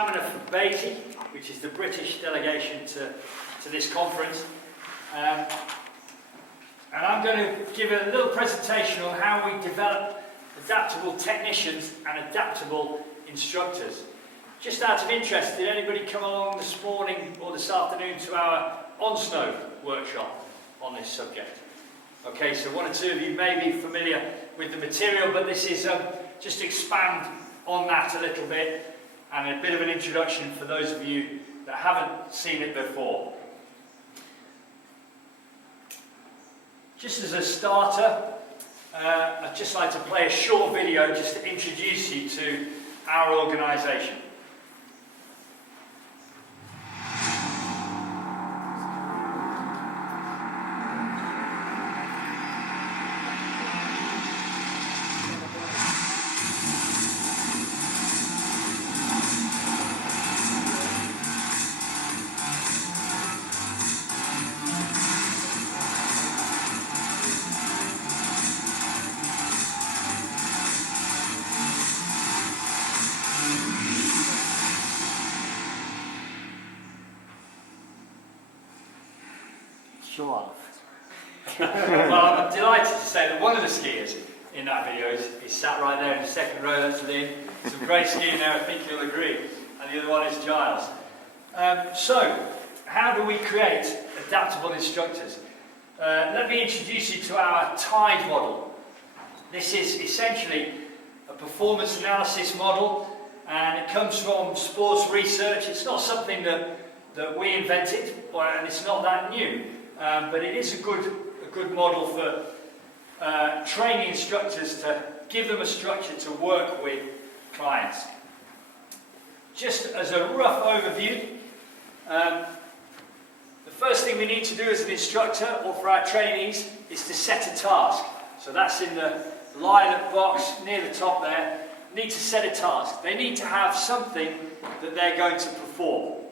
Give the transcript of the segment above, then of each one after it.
examiner for BASI, which is the British delegation to this conference. And I'm going to give a little presentation on how we develop adaptable technicians and adaptable instructors. Just out of interest, did anybody come along this morning or this afternoon to our on-snow workshop on this subject? Okay, so one or two of you may be familiar with the material, but this is just to expand on that a little bit and a bit of an introduction for those of you that haven't seen it before. Just as a starter, I'd just like to play a short video just to introduce you to our organisation. Show off. Well, I'm delighted to say that one of the skiers in that video is sat right there in the second row. That's Lynn. Some great skiing there, I think you'll agree. And the other one is Giles. So, how do we create adaptable instructors? Let me introduce you to our Tithe Model. This is essentially a performance analysis model, and it comes from sports research. It's not something that we invented, and it's not that new. But it is a good model for training instructors to give them a structure to work with clients. Just as a rough overview, the first thing we need to do as an instructor or for our trainees is to set a task. So that's in the lilac box near the top there. Need to set a task. They need to have something that they're going to perform.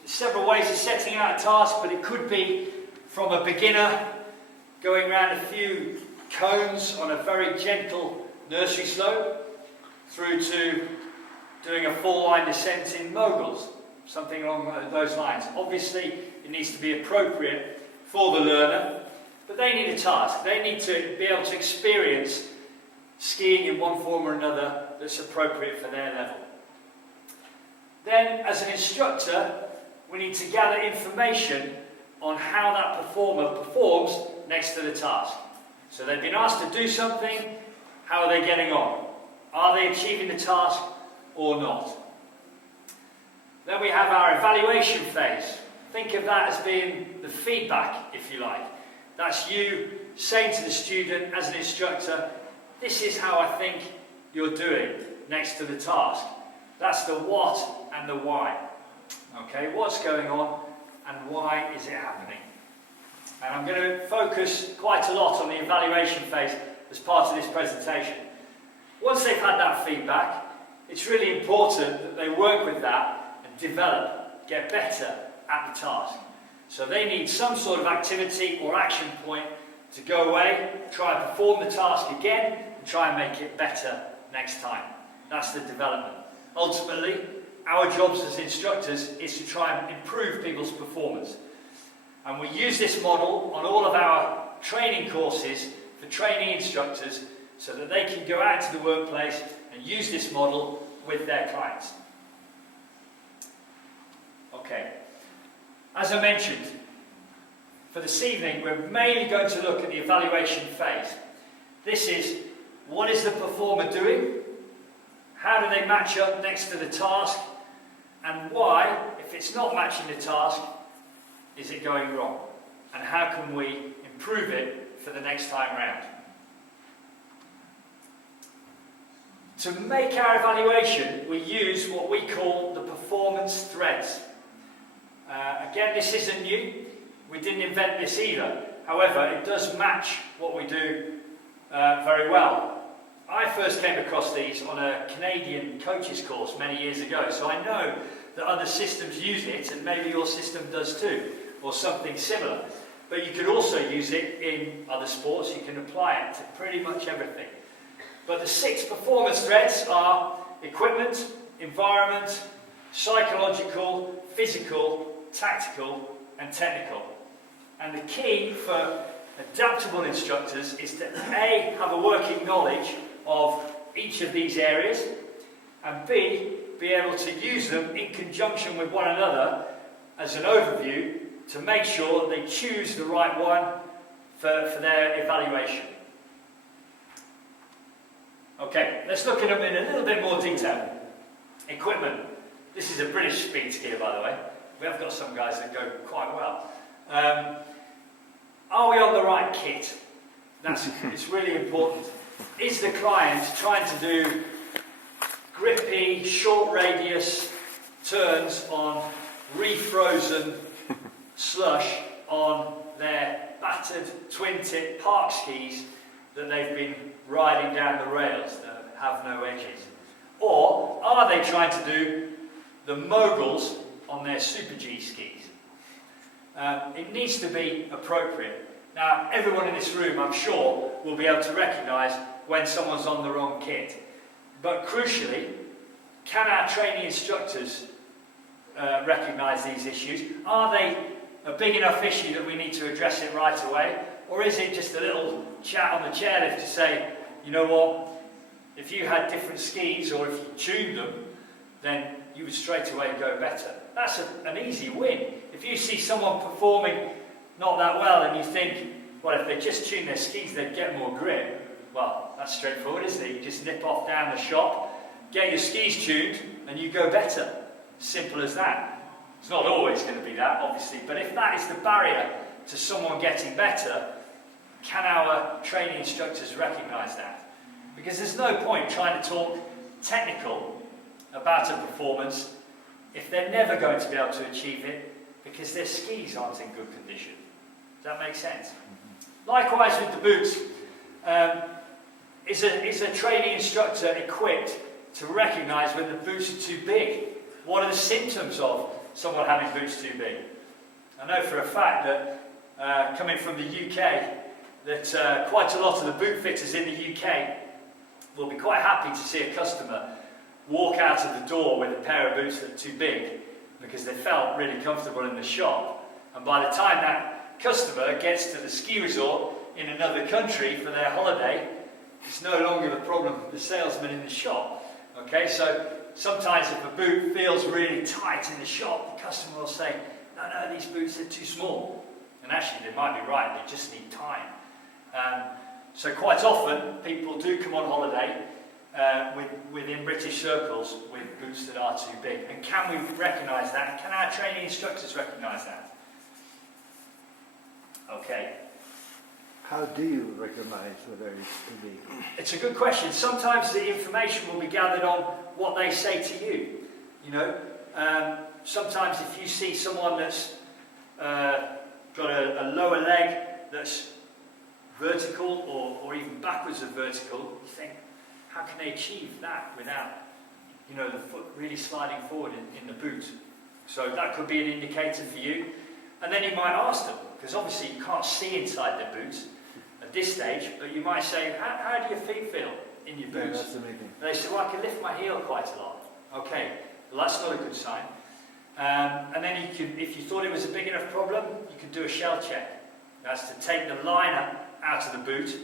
There's several ways of setting out a task, but it could be from a beginner going around a few cones on a very gentle nursery slope through to doing a full line descent in moguls, something along those lines. Obviously it needs to be appropriate for the learner, but they need a task. They need to be able to experience skiing in one form or another that's appropriate for their level. Then as an instructor we need to gather information on how that performer performs next to the task. So they've been asked to do something, how are they getting on? Are they achieving the task or not? Then we have our evaluation phase. Think of that as being the feedback, if you like. That's you saying to the student as an instructor, this is how I think you're doing next to the task. That's the what and the why. Okay, what's going on? And why is it happening? And I'm going to focus quite a lot on the evaluation phase as part of this presentation. Once they've had that feedback, it's really important that they work with that and develop, get better at the task. So they need some sort of activity or action point to go away, try and perform the task again, and try and make it better next time. That's the development. Ultimately, our jobs as instructors is to try and improve people's performance. And we use this model on all of our training courses for training instructors so that they can go out into the workplace and use this model with their clients. Okay, as I mentioned, for this evening we're mainly going to look at the evaluation phase. This is, what is the performer doing? How do they match up next to the task? And why, if it's not matching the task, is it going wrong? And how can we improve it for the next time round? To make our evaluation, we use what we call the performance threads. Again, this isn't new. We didn't invent this either. However, it does match what we do very well. I first came across these on a Canadian coaches course many years ago, so I know that other systems use it, and maybe your system does too, or something similar. But you could also use it in other sports. You can apply it to pretty much everything. But the 6 performance threads are equipment, environment, psychological, physical, tactical and technical. And the key for adaptable instructors is to A, have a working knowledge of each of these areas, and B, be able to use them in conjunction with one another as an overview to make sure they choose the right one for their evaluation. Okay, let's look at them in a little bit more detail. Equipment. This is a British speed skier, by the way. We have got some guys that go quite well. Are we on the right kit? It's really important. Is the client trying to do grippy, short radius turns on refrozen slush on their battered twin-tip park skis that they've been riding down the rails that have no edges? Or are they trying to do the moguls on their Super G skis? It needs to be appropriate. Now, everyone in this room, I'm sure, will be able to recognise when someone's on the wrong kit. But crucially, can our training instructors recognise these issues? Are they a big enough issue that we need to address it right away? Or is it just a little chat on the chairlift to say, you know what, if you had different skis or if you tuned them, then you would straight away go better. That's an easy win. If you see someone performing not that well and you think, well, if they just tune their skis, they'd get more grip. Well, that's straightforward, isn't it? You just nip off down the shop, get your skis tuned, and you go better. Simple as that. It's not always going to be that, obviously, but if that is the barrier to someone getting better, can our training instructors recognise that? Because there's no point trying to talk technical about a performance if they're never going to be able to achieve it because their skis aren't in good condition. Does that make sense? Likewise with the boots. Is a training instructor equipped to recognise when the boots are too big? What are the symptoms of someone having boots too big? I know for a fact that, coming from the UK, that quite a lot of the boot fitters in the UK will be quite happy to see a customer walk out of the door with a pair of boots that are too big because they felt really comfortable in the shop. And by the time that customer gets to the ski resort in another country for their holiday, it's no longer the problem of the salesman in the shop. Okay, so sometimes if a boot feels really tight in the shop, the customer will say, no, these boots are too small. And actually they might be right, they just need time. So quite often people do come on holiday within British circles with boots that are too big. And can we recognise that? Can our training instructors recognise that? Okay. How do you recognise whether it's too big? It's a good question. Sometimes the information will be gathered on what they say to you. You know, sometimes if you see someone that's got a lower leg that's vertical or even backwards of vertical, you think, how can they achieve that without, you know, the foot really sliding forward in the boot? So that could be an indicator for you. And then you might ask them, because obviously you can't see inside their boots at this stage, but you might say, how do your feet feel in your boots? Yeah, that's amazing. And they say, well, I can lift my heel quite a lot. Okay, well that's not a good sign. And then you can, if you thought it was a big enough problem, you could do a shell check. That's to take the liner out of the boot,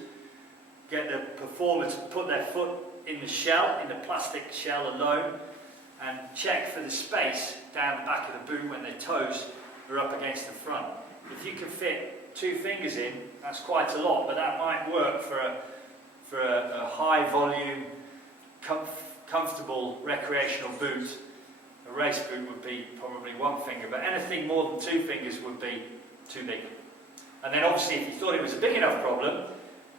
get the performer to put their foot in the shell, in the plastic shell alone, and check for the space down the back of the boot when their toes are up against the front. If you can fit 2 fingers in, that's quite a lot, but that might work for a high volume, comfortable recreational boot. A race boot would be probably 1 finger, but anything more than 2 fingers would be too big. And then obviously if you thought it was a big enough problem,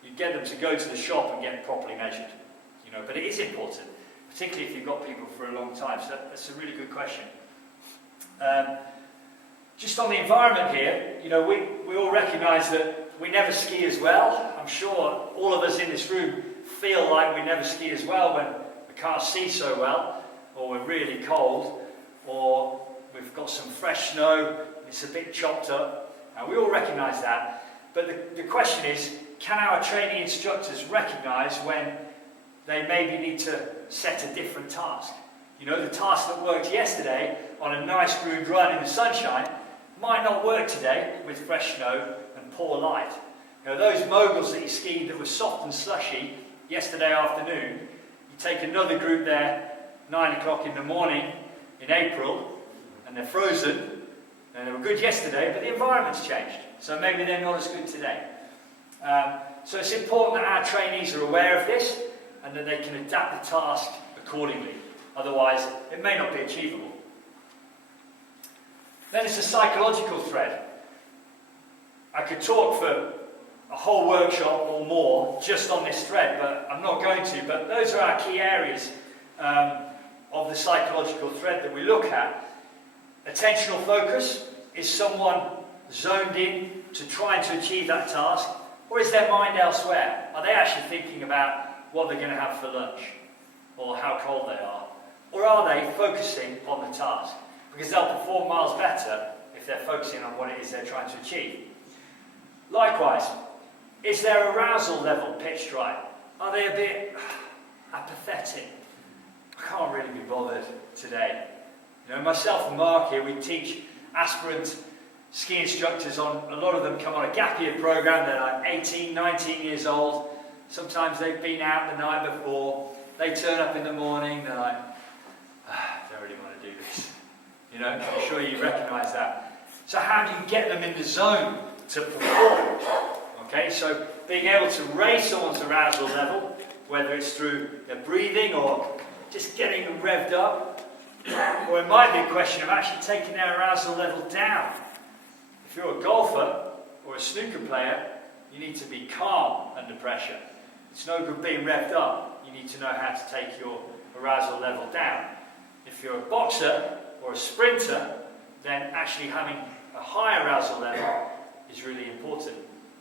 you'd get them to go to the shop and get properly measured. You know, but it is important, particularly if you've got people for a long time. So that's a really good question. Just on the environment here, you know, we all recognise that we never ski as well. I'm sure all of us in this room feel like we never ski as well when we can't see so well, or we're really cold, or we've got some fresh snow, it's a bit chopped up. We all recognise that. But the question is, can our training instructors recognise when they maybe need to set a different task? You know, the task that worked yesterday on a nice groomed run in the sunshine might not work today with fresh snow and poor light. You know, those moguls that you skied that were soft and slushy yesterday afternoon, you take another group there 9 o'clock in the morning in April, and they're frozen, and they were good yesterday, but the environment's changed, so maybe they're not as good today. So it's important that our trainees are aware of this, and that they can adapt the task accordingly. Otherwise, it may not be achievable. Then it's a psychological thread. I could talk for a whole workshop or more just on this thread, but I'm not going to. But those are our key areas of the psychological thread that we look at. Attentional focus. Is someone zoned in to trying to achieve that task, or is their mind elsewhere? Are they actually thinking about what they're going to have for lunch, or how cold they are? Or are they focusing on the task? Because they'll perform miles better if they're focusing on what it is they're trying to achieve. Likewise, is their arousal level pitched right? Are they a bit apathetic? I can't really be bothered today. You know, myself and Mark here, we teach aspirant ski instructors on, a lot of them come on a gap year program, they're like 18, 19 years old. Sometimes they've been out the night before, they turn up in the morning, they're like, I don't really want to do this. You know, I'm sure you recognise that. So how do you get them in the zone to perform? Okay, so being able to raise someone's arousal level, whether it's through their breathing or just getting them revved up, or it might be a question of actually taking their arousal level down. If you're a golfer or a snooker player, you need to be calm under pressure. It's no good being revved up. You need to know how to take your arousal level down. If you're a boxer or a sprinter, then actually having a high arousal level is really important.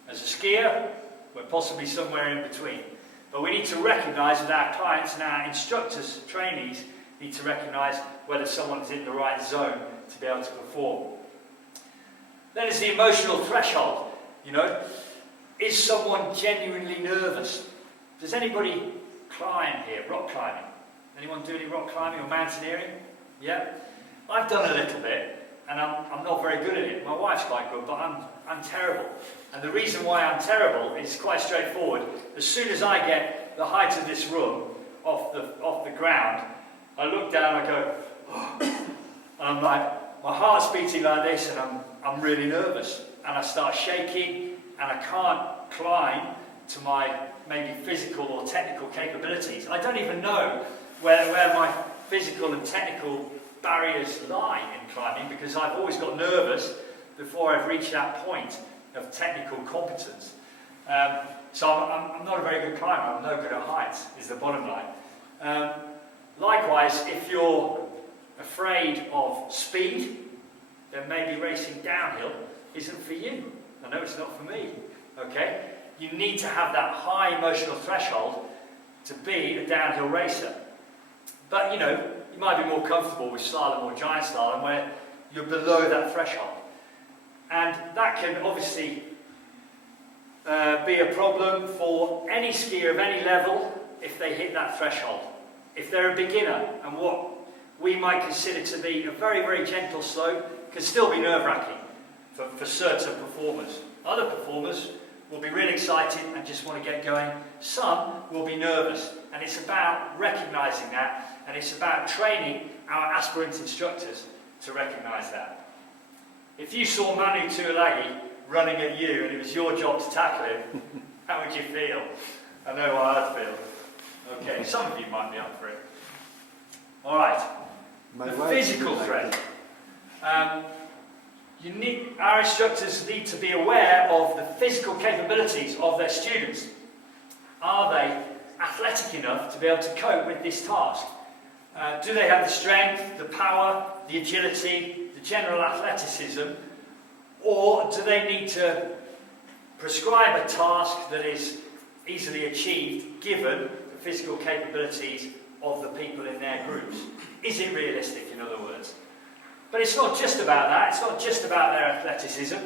As a skier, we're possibly somewhere in between. But we need to recognise with our clients and our instructors, trainees, need to recognise whether someone is in the right zone to be able to perform. Then there's the emotional threshold. You know, is someone genuinely nervous? Does anybody climb here, rock climbing? Anyone do any rock climbing or mountaineering? Yeah? I've done a little bit, and I'm not very good at it. My wife's quite good, but I'm terrible. And the reason why I'm terrible is quite straightforward. As soon as I get the height of this room off the ground, I look down and I go, and I'm like, my heart's beating like this, and I'm really nervous. And I start shaking, and I can't climb to my maybe physical or technical capabilities. I don't even know where my physical and technical barriers lie in climbing, because I've always got nervous before I've reached that point of technical competence. So I'm not a very good climber. I'm no good at heights, is the bottom line. Likewise, if you're afraid of speed, then maybe racing downhill isn't for you. I know it's not for me. Okay? You need to have that high emotional threshold to be a downhill racer. But, you know, you might be more comfortable with slalom or giant slalom where you're below that threshold. And that can obviously be a problem for any skier of any level if they hit that threshold. If they're a beginner and what we might consider to be a very, very gentle slope can still be nerve-wracking for certain performers. Other performers will be really excited and just want to get going. Some will be nervous, and it's about recognising that, and it's about training our aspirant instructors to recognise that. If you saw Manu Tuilagi running at you and it was your job to tackle him, how would you feel? I know how I'd feel. Okay, some of you might be up for it. Alright, the physical threat. Our instructors need to be aware of the physical capabilities of their students. Are they athletic enough to be able to cope with this task? Do they have the strength, the power, the agility, the general athleticism, or do they need to prescribe a task that is easily achieved given the physical capabilities of the people in their groups? Is it realistic, in other words? But it's not just about that, it's not just about their athleticism,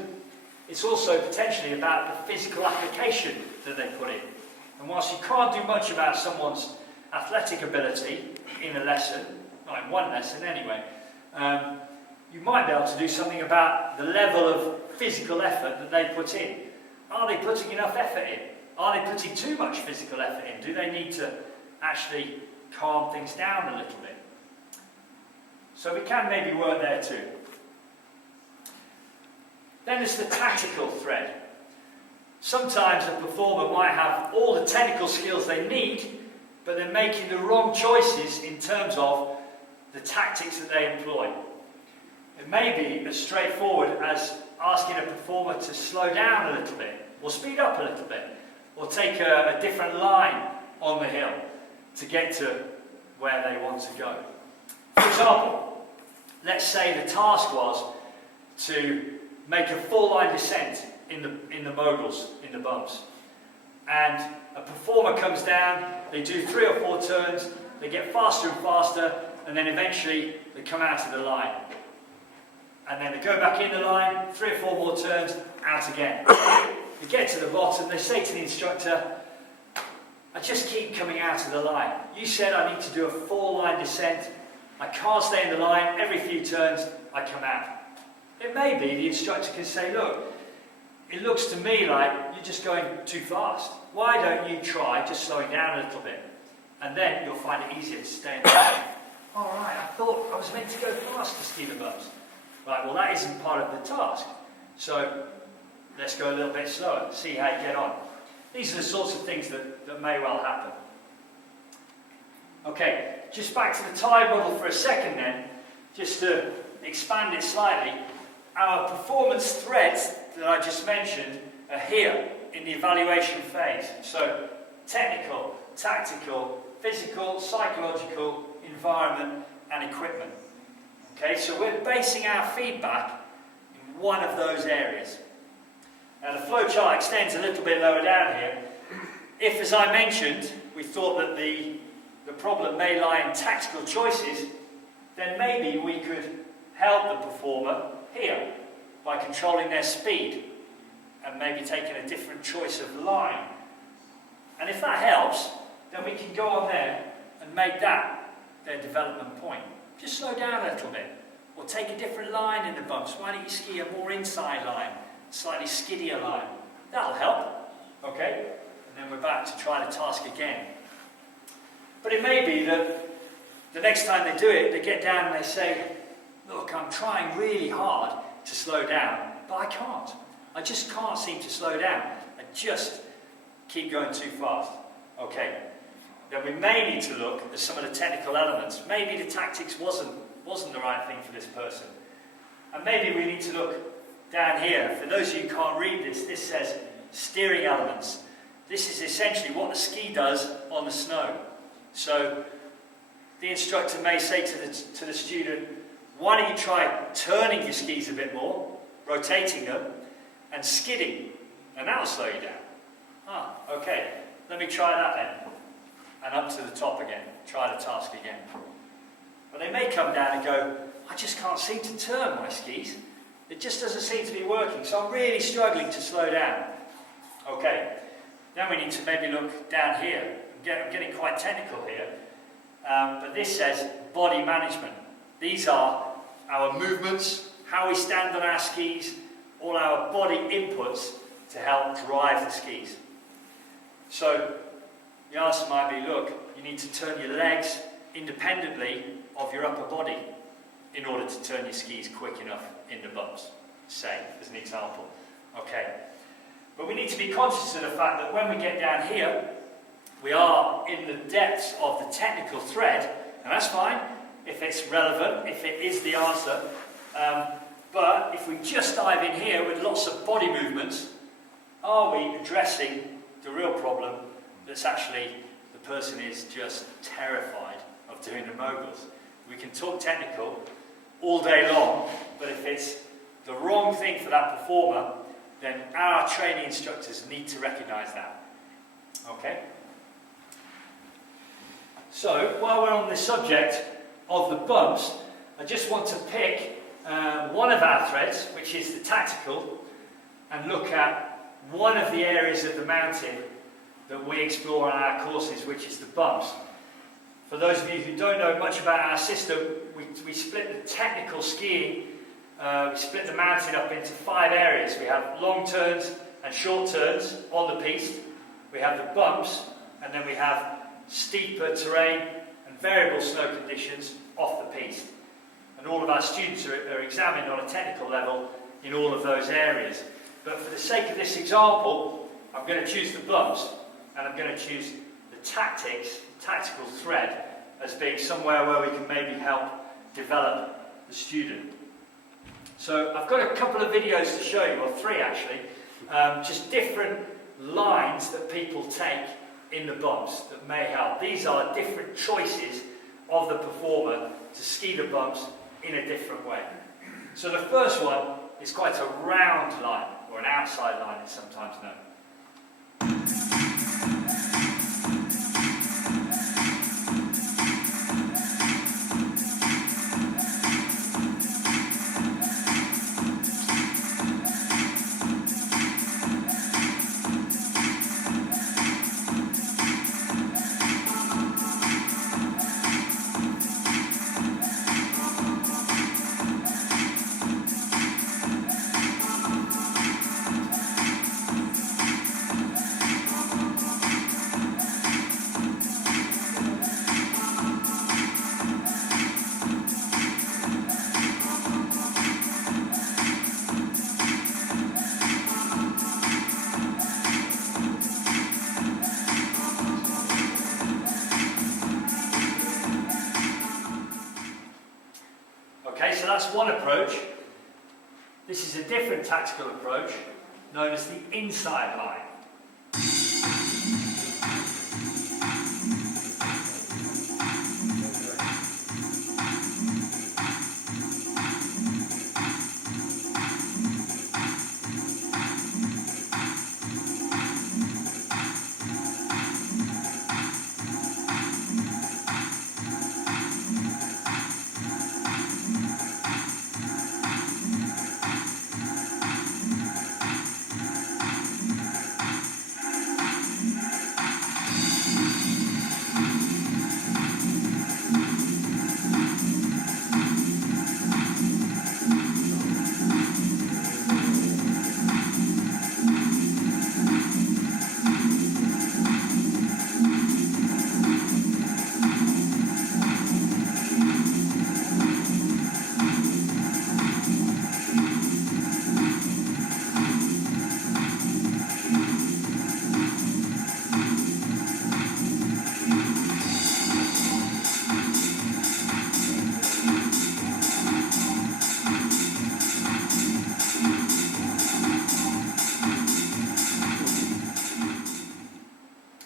it's also potentially about the physical application that they put in. And whilst you can't do much about someone's athletic ability in a lesson, not in one lesson anyway, you might be able to do something about the level of physical effort that they put in. Are they putting enough effort in? Are they putting too much physical effort in? Do they need to actually calm things down a little bit? So we can maybe work there too. Then there's the tactical thread. Sometimes a performer might have all the technical skills they need, but they're making the wrong choices in terms of the tactics that they employ. It may be as straightforward as asking a performer to slow down a little bit, or speed up a little bit, or take a different line on the hill to get to where they want to go. For example, let's say the task was to make a full line descent in the moguls, in the bumps. And a performer comes down, they do 3 or 4 turns, they get faster and faster, and then eventually they come out of the line. And then they go back in the line, 3 or 4 more turns, out again. They get to the bottom, they say to the instructor, I just keep coming out of the line. You said I need to do a 4-line descent. I can't stay in the line. Every few turns, I come out. It may be the instructor can say, look, it looks to me like you're just going too fast. Why don't you try just slowing down a little bit? And then you'll find it easier to stay in the line. All right, I thought I was meant to go fast to ski the bumps. Right, well that isn't part of the task. So let's go a little bit slower, see how you get on. These are the sorts of things that may well happen. Okay, just back to the Tithe model for a second then, just to expand it slightly. Our performance threads that I just mentioned are here in the evaluation phase. So technical, tactical, physical, psychological, environment and equipment. Okay, so we're basing our feedback in one of those areas. Now the flowchart extends a little bit lower down here. If, as I mentioned, we thought that the problem may lie in tactical choices, then maybe we could help the performer here by controlling their speed and maybe taking a different choice of line. And if that helps, then we can go on there and make that their development point. Just slow down a little bit, or take a different line in the bumps. Why don't you ski a more inside line, slightly skiddier line? That'll help, okay? And then we're back to try the task again. But it may be that the next time they do it, they get down and they say, look, I'm trying really hard to slow down, but I can't. I just can't seem to slow down. I just keep going too fast. Okay, then we may need to look at some of the technical elements. Maybe the tactics wasn't the right thing for this person. And maybe we need to look down here. For those of you who can't read this, this says steering elements. This is essentially what the ski does on the snow. So the instructor may say to the student, why don't you try turning your skis a bit more, rotating them, and skidding, and that'll slow you down. Ah, okay, let me try that then. And up to the top again, try the task again. But they may come down and go, I just can't seem to turn my skis. It just doesn't seem to be working, so I'm really struggling to slow down. Okay, then we need to maybe look down here. I'm getting quite technical here, but this says body management. These are our movements, how we stand on our skis, all our body inputs to help drive the skis. So the answer might be, look, you need to turn your legs independently of your upper body in order to turn your skis quick enough in the bumps, say, as an example. Okay, but we need to be conscious of the fact that when we get down here, we are in the depths of the technical thread, and that's fine if it's relevant, if it is the answer. But if we just dive in here with lots of body movements, are we addressing the real problem that's actually the person is just terrified of doing the moguls? We can talk technical all day long, but if it's the wrong thing for that performer, then our training instructors need to recognise that. Okay? So, while we're on the subject of the bumps, I just want to pick one of our threads, which is the tactical, and look at one of the areas of the mountain that we explore on our courses, which is the bumps. For those of you who don't know much about our system, we split the technical skiing, we split the mountain up into 5 areas. We have long turns and short turns on the piste, we have the bumps, and then we have steeper terrain and variable snow conditions off the piste. And all of our students are examined on a technical level in all of those areas. But for the sake of this example, I'm going to choose the bumps, and I'm going to choose the tactical thread, as being somewhere where we can maybe help develop the student. So I've got a couple of videos to show you, or 3 actually, just different lines that people take in the bumps that may help. These are different choices of the performer to ski the bumps in a different way. So the first one is quite a round line, or an outside line it's sometimes known. Okay, so that's one approach. This is a different tactical approach, known as the inside line.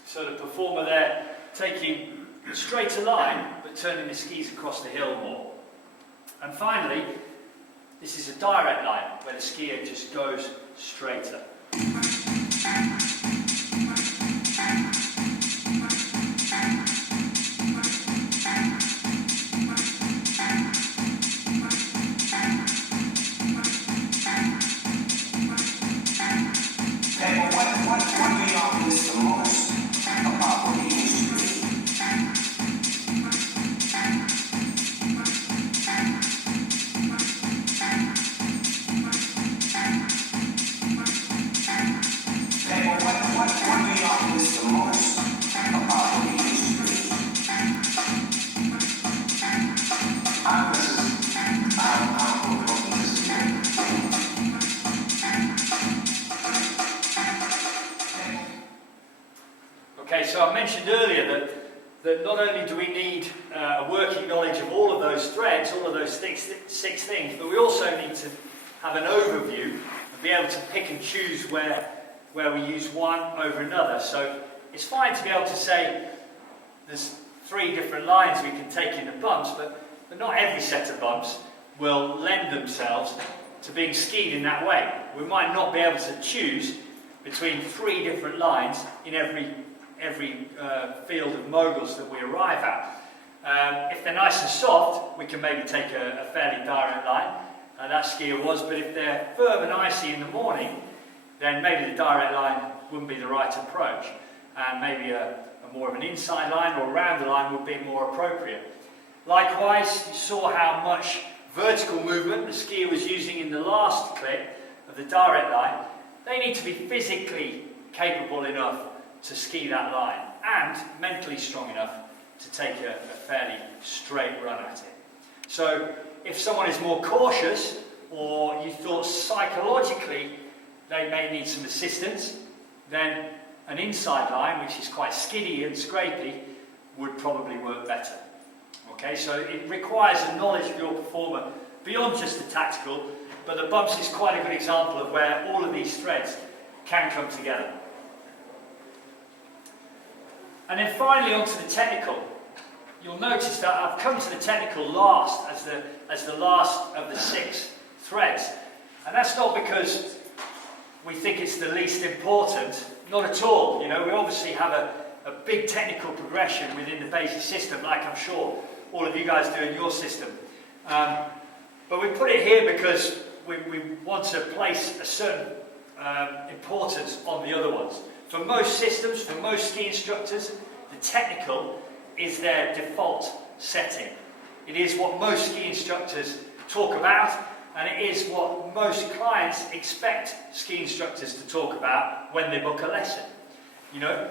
So the performer there taking a straighter line, but turning the skis across the hill more. And finally, this is a direct line, where the skier just goes straighter. Okay, so I mentioned earlier that not only do we need a working knowledge of all of those threads, all of those six things, but we also need to have an overview and be able to pick and choose where we use one over another. So it's fine to be able to say there's 3 different lines we can take in the bumps, but not every set of bumps will lend themselves to being skied in that way. We might not be able to choose between 3 different lines in every field of moguls that we arrive at. If they're nice and soft, we can maybe take a fairly direct line, that skier was, but if they're firm and icy in the morning, then maybe the direct line wouldn't be the right approach. and maybe a more of an inside line or a round line would be more appropriate. Likewise, you saw how much vertical movement the skier was using in the last clip of the direct line. They need to be physically capable enough to ski that line and mentally strong enough to take a fairly straight run at it. So if someone is more cautious, or you thought psychologically they may need some assistance, then an inside line, which is quite skiddy and scrapey, would probably work better. Okay, so it requires a knowledge of your performer beyond just the tactical, but the bumps is quite a good example of where all of these threads can come together. And then finally onto the technical. You'll notice that I've come to the technical last as the last of the 6 threads. And that's not because we think it's the least important, not at all. You know, we obviously have a big technical progression within the BASI system, like I'm sure all of you guys do in your system. But we put it here because we want to place a certain importance on the other ones. For most systems, for most ski instructors, the technical is their default setting. It is what most ski instructors talk about, and it is what most clients expect ski instructors to talk about when they book a lesson. You know,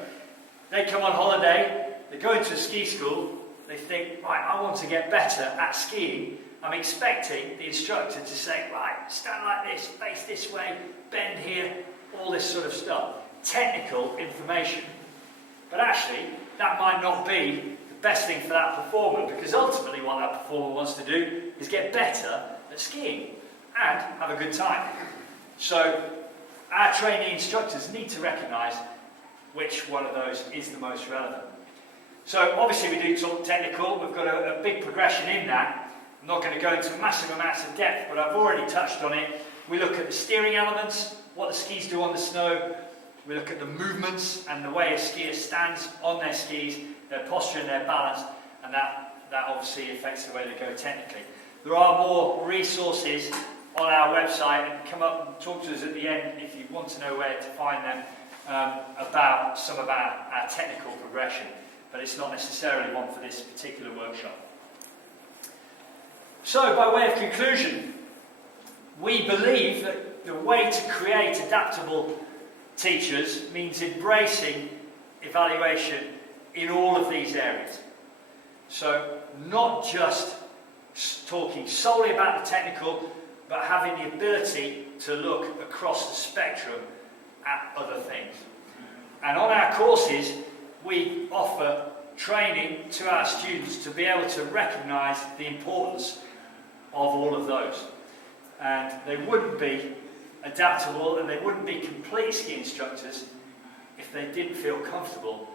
they come on holiday, they go into a ski school, they think, right, I want to get better at skiing. I'm expecting the instructor to say, right, stand like this, face this way, bend here, all this sort of stuff. Technical information. But actually, that might not be the best thing for that performer, because ultimately what that performer wants to do is get better at skiing and have a good time. So our trainee instructors need to recognise which one of those is the most relevant. So obviously we do talk technical, we've got a big progression in that. I'm not going to go into massive amounts of depth, but I've already touched on it. We look at the steering elements, what the skis do on the snow. We look at the movements and the way a skier stands on their skis, their posture and their balance, and that obviously affects the way they go technically. There are more resources on our website, and come up and talk to us at the end if you want to know where to find them, about some of our technical progression, but it's not necessarily one for this particular workshop. So, by way of conclusion, we believe that the way to create adaptable teachers means embracing evaluation in all of these areas. So, not just talking solely about the technical, but having the ability to look across the spectrum at other things. And on our courses, we offer training to our students to be able to recognise the importance of all of those. And they wouldn't be adaptable and they wouldn't be complete ski instructors if they didn't feel comfortable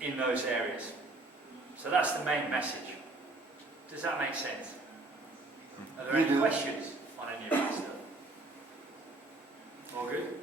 in those areas. So that's the main message. Does that make sense? Are there any questions on any of that stuff? All good?